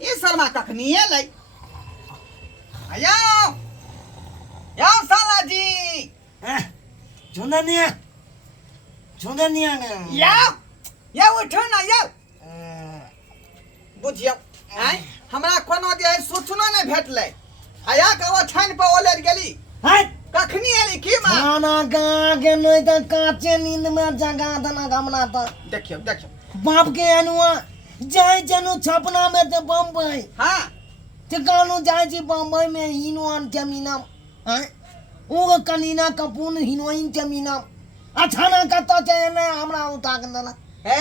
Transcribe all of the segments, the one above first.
ये शर्मा कखनी एलै आयो यो साला जी झुंदनिया यो उठो ना यो बुझियो आय हमरा कोनो जे सूचना नै भेटलै आया के ओछान पे ओलर गेली हट कखनी एली की मां खाना का के नहीं त काचे नींद में जगा देना गमना त देखियो बाप के अनुआ जाय जनु छपना में ते बम्बई हां ते कानु जाय जी बम्बई में हिनवान जमीना हैं ओ कनीना कपून हिनवाइन जमीना अचानक कत जाय ने हमरा उठा के देला हे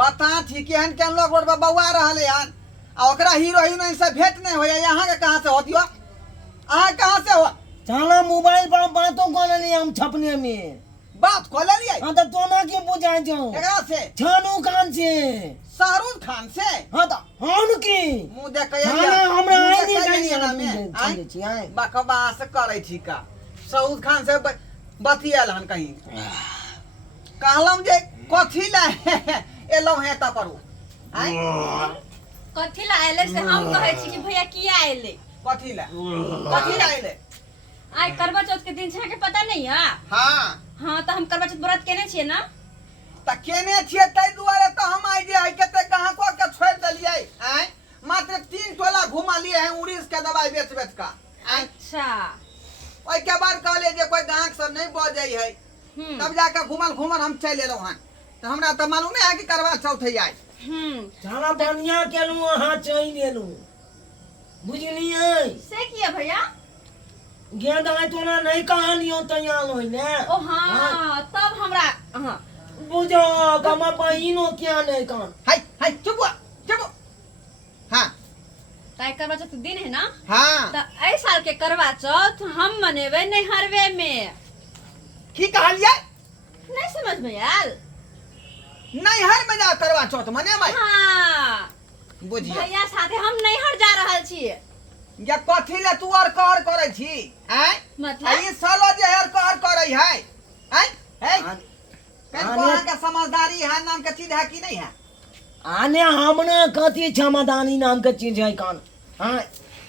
बता ठीक है केन लोग रोड पे बौआ रहले हन आ ओकरा हीरो हीरोइन से भेंट नहीं होया यहां के कहां से होतियो आ कहां से हो चला मोबाइल पर बातों कर लिए हम छपने में बात खोल लिया हां तो तोना के बुझाई जाओ एकरा से छानू कान से शाहरुख खान से हां तो हां की मुंह देख के खाना हमरा आई नहीं चले छी आए बकवास करे छी का शाहरुख खान से बतियाल हन कहीं कहलम जे कथी ला एलो है त करू आय कथी ला आइले से हम कहै छी कि भैया किया आइले कथी ला आइले आइ करवा चौथ के दिन छै के पता नहीं है हां हां तो हम करवा चौथ व्रत केने छिए ना त केने छिए तै दुआरे त हम आइ जे कते कहां को के छोड़ देलिए आय मात्र 3 टोला घुमा लिए हैं उड़ीस के दवाई बेच का अच्छा ओइ के बाद कहले जे कोई गांक सब नहीं बजै है तब जाके घुमल हम चल एलो हन त हमरा त मालूम है कि करवा चौथ है आई चला बढ़िया केलू हां चई लेलू बुझलिए से किया भैया गेंद आए तो ना नहीं कहानियों तैयार होई ने ओ हां तब हमरा हां बुझो गमा बहिनो क्या नहीं कान हाय चुप हां ताई करवा चौथ दिन है ना हां त ए साल के करवा चौथ हम मनेबे नहीं हरवे में की कहलिए नहीं समझ में आयल नैहर में जा करवा चौथ मने भाई हां बुझिए भैया साथे हम नैहर जा रहल छिए या कथी ले तू और कहर करे छी हैं मतलब ई सालो जे हर कहर करे है हैं हे कन कोहा के समझदारी है नाम के चीज है कि नहीं है आने हमने कथी क्षमदानी नाम के चीज है कान हां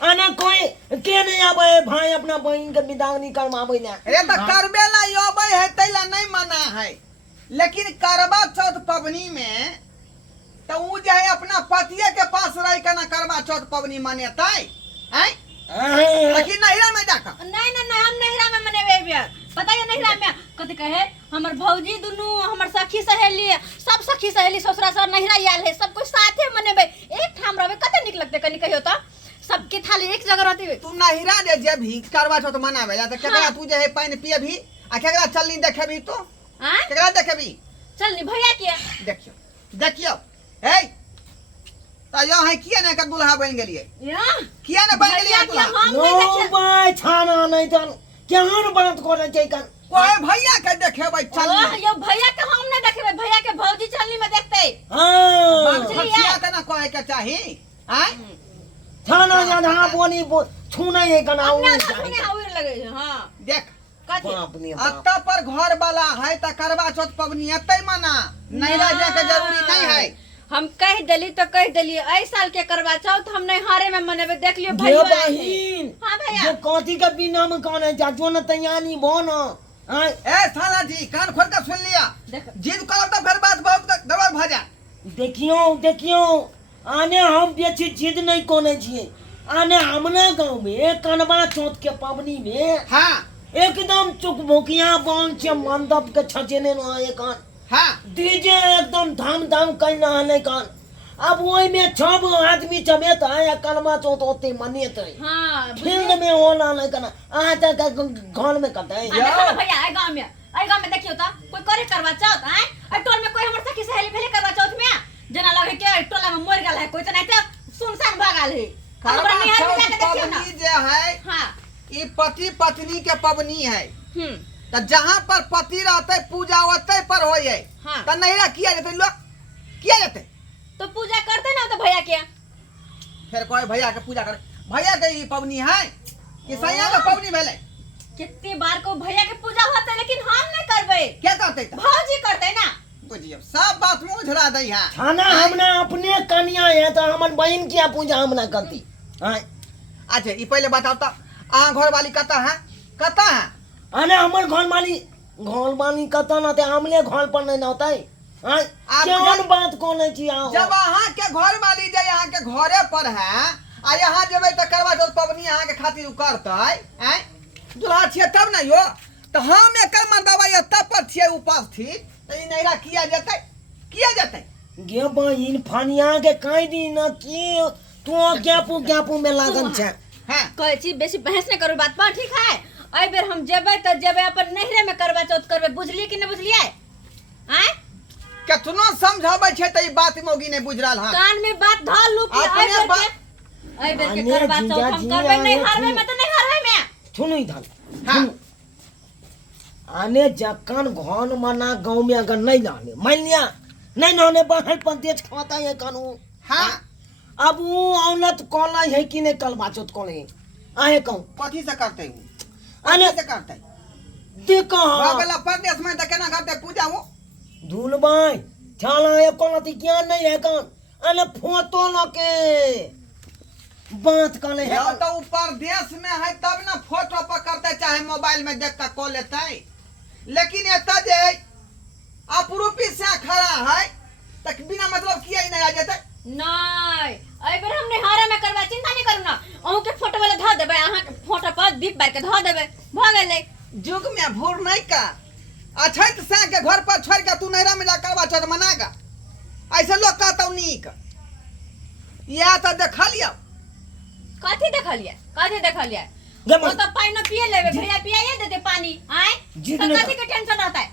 आना कोई के नहीं आबे भाई अपना बहन के विदावनी करवावे ले अरे त करबे ला योबे है तैला नहीं मना है लेकिन करवा चौथ पबनी में तो ऊ जे है अपना पतिये के पास रह के ना करवा चौथ पबनी मनेतै हैं लेकिन नैहरा में जाकर नहीं हम नैहरा में मनेबे बियाह पता है नैहरा में कथि कहे हमर भौजी दुनु हमर सखी सहेली सब सखी सहेली ससुरा सब नैहरा आयल है सब कुछ साथे मनेबे एक ठाम रहबे कते निक लगते कनी कहियो त सबके थाली एक जगह रहती तू नैहरा दे जे भी करवा चौथ मनावे जा त केकरा तू जे है पानी पिए भी आ केकरा चलनी देखेबी तो हां केकरा देखेबी चल नी भैया के देखियो हे त यो है किया ने के दुल्हा बन गेलिए या किया ने बन गेलिए भैया के दुल्हा हम नहीं नो देखे भाई छाना नहीं तन केहन बात करे छै कान कोई भैया के देखेबै चलनी ओह यो भैया के हम नहीं देखेबे भैया के भौजी चलनी में देखते हां भैया के ना कहे के चाही हैं छाना जहाँ बोनी छूना है कान अपना आउ सुने आउर लगे हां देख कथि बाप ने बाप अत्ता पर घर वाला है त करवा चौथ पबनी अत्ते मना नैहरा जाके जरूरी नहीं है हम कह देली तो कह देली ए साल के करवा चौथ हम नैहरे में मनेबे देख लियो ये भैया बहिन हां भैया जो कथी के बिना में कौन है जाजो न तैयारी बोन ए साला जी कान खोल के सुन लिया देख जिद करब तो फिर बात बहुत गड़बड़ भ जा देखियो आने हम बेची जिद नहीं कोने छिए आने हमने गांव में कनवा चौथ के पबनी में हां एकदम चुकभुकिया बांध के मंडप के छचेने न आए कान हां डीजे एकदम धाम करना है कान अब वही में सब आदमी चमेत है कलमा चौथ होते मनेत है हां फील्ड में होना नहीं करना आ तक घर में करते हैं देखो भैया ए गांव में देखियो त कोई करे करवा चौथ हैं ए टोल में कोई हमर सखी सहेली भेले करवा चौथ में जना लगे के टोला में मर गेल है कोई त नहीं त सुनसान भागल है हमरा निहार में जाके देखियो ना पबनी जे है हां ई पति पत्नी के पबनी है हम्म त जहां पर पति रहते पूजा ओते पर होय है हां त नैहरा किया जते लोग किया जते तो पूजा करते ना तो भैया के फिर कोई भैया के पूजा करे भैया के ई पबनी है कि सैया के पबनी भेले कितनी बार को भैया के पूजा होता है लेकिन हम नहीं करबे क्या करते त भौजी करते ना बुझियो सब बात में उझरा दै है थाना हमने अपने कन्या है तो हमर बहन किया पूजा हमने करती हैं अच्छा ये पहले बताओ तो अहाँ घर वाली कता है अरे हमर घर वाली कता ना ते हमले घर पर नहीं होता है हैं कौन बात कोन है छी आओ जब अहाँ के घर वाली जाय अहाँ के घरे पर है आ यहाँ जेबै त करवा चौथ पबनी अहाँ के खातिर करतै हैं दुल्हा छियै तब न यो तो हम एकर मर्दवा ये तब पर छियै उपस्थित त ई नैरा किया जतै गे बहिन फनिया के कहि दी न कि तू ज्ञापू में लागन छै हैं कहै छी बेसी बहस नहीं करू बात पर ठीक है एहि बेर हम जेबै त जेबै अपन नहिरे में करवा चौथ करबै बुझलिए कि नहीं बुझलिए हैं केतनो समझाबै छै त ई बात मौगी नहीं बुझ रहल हन कान में बात धर लू कि अपने एहि बेर के करवा चौथ हम करबै नहीं हारबै में त नहीं हारबै में सुनु इधर हाँ। आने जकन घन मना गांव में अगर नहीं लाने मान लिया नहीं लाने बाहर पर देश खाता है कानून हाँ अब वो औरत कॉला है कि नहीं कल बाचोत कॉले आए कहूं कथी से करतै अने से करतै देखो बाबला परदेश में त केना करतै पूजा हो धूल भाई चला ये कॉला ती ज्ञान नहीं है कान अने फोटो लके बात कले है तो ऊपर देश में है तब ना फोटो पर करते चाहे मोबाइल में देख कर कॉल लेते लेकिन एता जे अपरूपी से खड़ा है तक बिना मतलब किया ही नहीं आ जाते नहीं एहि बेर हम निहारे में करबा चिंता नहीं करू ना अहूं के फोटो वाला ध देबै अहाँ के फोटो पर दीप बार के ध देबै भ गेलै जुग में भोर नहीं का अछैत से के घर पर छोड़ के तू नैरा में जा करवा चौथ मनागा ऐसे लोग कहता नीक या तो देखा लिया कथी देखलिए जब वो तो पानी न पिए लेबे भैया पियाइए देते पानी आए जिद तो नहीं कथी के टेंशन रहता है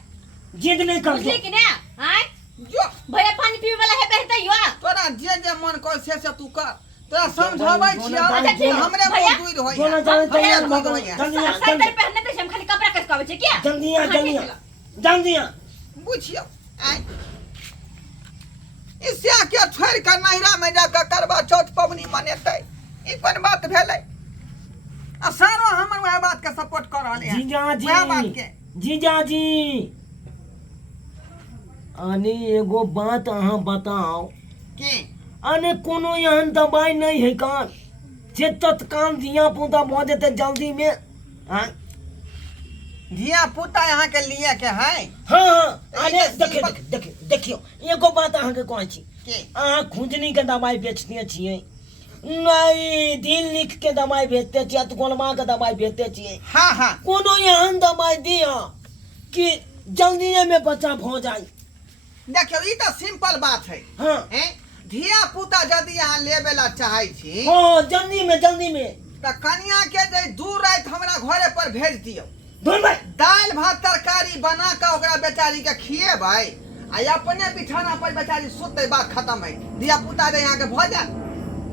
जिद नहीं कर बुझली कि ना आए जो भैया पानी पीवे वाला है बेहतर यो तोरा जे मन कर से तू कर तोरा समझाबै छियै अच्छा, ठीक है। हमरे भैया, मुंह दूर होय दोनों जाने भैया जाने दूर होय साइकिल पहनने तो हम खाली कपड़ा कस कहबै छै क्या जल्दिया बुझियो आय इससे के छोड़ कर नहिरा में जाकर करवा चौथ पबनी मनेतै ई कोन बात भेलै आ सारो हमर वह बात के सपोर्ट कर रहले हैं वह बात के जीजाजी अने एगो बात अहाँ बताओ के अने कोनो यहाँ दवाई नहीं है कान जे तत्काल दिया पुता भऽ जेतै जल्दी में हाँ धिया पुता यहाँ के लिए के है हाँ अरे ई जे देखियो एगो बात अहाँ के कहै छी के अहाँ खुजनी के दवाई बेचते छियै नहीं दिल लिख के दवाई बेचते छियै तो गोलमा के दवाई बेचते छियै हाँ हाँ कोनो यहाँ दवाई दिया कि जल्दी में बच्चा भ जाए देखियो ई तो सिंपल बात है हाँ हैं धिया पुता यदि यहाँ लेबे ला चाहे छी हाँ जल्दी में त कन्या के जे दूर रात हमरा घरे पर भेज दियो धुन भाई दाल भात तरकारी बना के ओकरा बेचारी के खिएबै आ अपने बिछाना पर बेचारी सुतै बात खत्म है धिया पुता जे यहाँ के भ जा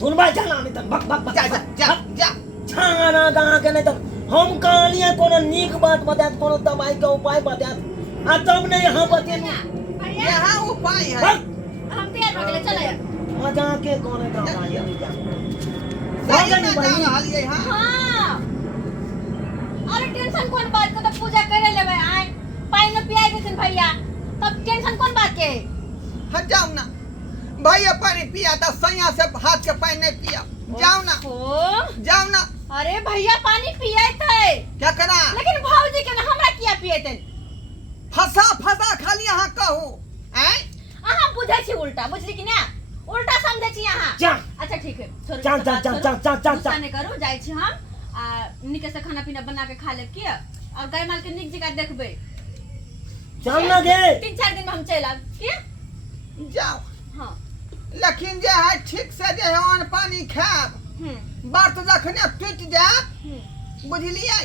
धुन भाई चला नहीं तो भक भक जा जा जा जा छाना कहाँ के नहीं तो हम कहानियाँ कोनो नीक बात बतात कोनो दवाई के उपाय बतात आ तब नहीं यहाँ बतेनु भैया यहाँ उपाय है भक हम तैयार हो गेले चले मजा के कोने काम आया सही में जा रहल है हाँ हां अरे टेंशन कौन बात का तो पूजा करे लेबे आए पानी न पियाई देथिन भैया तब टेंशन कौन बात के हट जाओ ना भैया पानी पिया तो सैया से हाथ के पानी नहीं पिया जाओ ना ओ जाओ ना अरे भैया पानी पिए थे क्या करा लेकिन भौजी के ना हमरा किया पिए थे फसा खाली यहाँ कहू हैं अहाँ बुझै छी उल्टा बुझली कि ना उल्टा समझै छी अहाँ जा अच्छा ठीक है छोड़ जा, जा, जा, जा, जा, जा, गुस्सा जा। नहीं करू जाइ छी हम आ निके से खाना पीना बना के खा लेब की और गाय माल के निक जगह देखबै चल ना गे 3-4 दिन में हम चल आब की जाओ हां लेकिन जे है ठीक से जे है अन्न पानी खाब बात जखने टूट जाए बुझलिए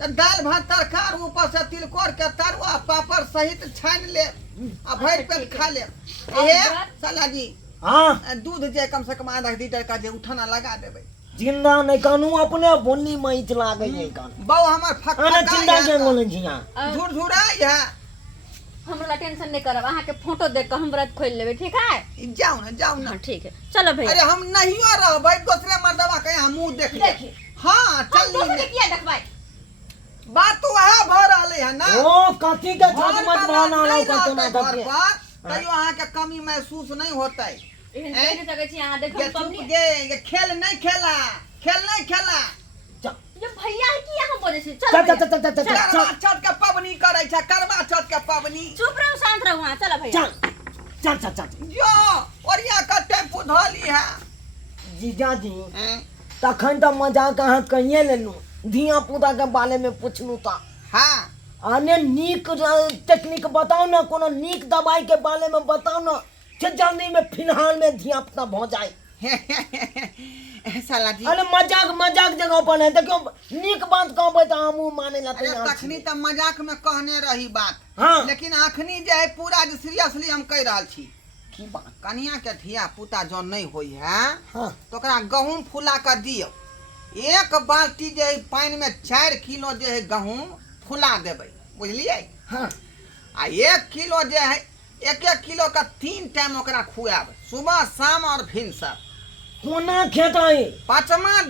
तो दाल भात तरकारी ऊपर से तिलकोर के तरुआ पापड़ सहित छान ले आ भर पेट खा ले ए साला जी हाँ दूध जे कम से कम आधा लीटर का जे उठाना लगा देबै जिंदा नहीं कानू अपने बोली में इच लागे है कान बहु हमर अरे चिंता के फक बोले छी यहाँ झूठ झूराई है हमरा टेंशन नहीं करब अहाँ के फोटो देख के हम व्रत खोल लेबे ठीक है जाओ ना हां ठीक है चलो भैया अरे हम नहीं रहबै दूसरे मर्दवा के यहाँ मुंह देख ले देखिए हाँ हम चल दूसरे किया देखबै बात तो वह भ रहले है ना। ओ कथी के झट घर मत पर बहाना नहीं लौका तो ना रहते घर तब पर, तैयो अहाँ के कमी महसूस नहीं होते। एहन कह नहीं सकै छी अहाँ देखो ये चुप पबनी गे, ये खेल नहीं खेला, खेल नहीं खेला। ये भैया है कि यहाँ बोले छी चल चल भैया। चल चल चल चल करवा चौथ के पबनी करे छै, करवा चौथ के पबनी। चुप रहो शांत रहो वहाँ चल भैया। चल चल चल चल जो ओरिया का टेम्पू धोली है। जीजाजी तखन तो मजाक अहाँ कहिए लेलू, धिया पुता के बारे में पूछलू तो हाँ आने नीक टेक्निक बताओ ना, कोनो नीक दवाई के बारे में बताओ ना, जे जल्दी में फिलहाल में धिया पुता हो जाए। साला जी अरे मजाक मजाक जगह पर है, देखो नीक बात कहबे तो हमहू माने ला अरे तैयार तखनी छी। तो मजाक में कहने रही बात, हाँ लेकिन अखनी जे है पूरा जे सीरियसली हम कह रहल छी। की बात। कनिया के धिया पुता जो नहीं होई है हाँ तो ओकरा गहूम फुला कर दियो। एक बाल्टी जे है पानी में 4 किलो जे है गहूम फुला देबै, बुझलिए। हाँ आ 1 किलो जे है 1-1 किलो का 3 टाइम ओकरा खुआब, सुबह शाम और भिनसर। कोना खेताई 5वां दिन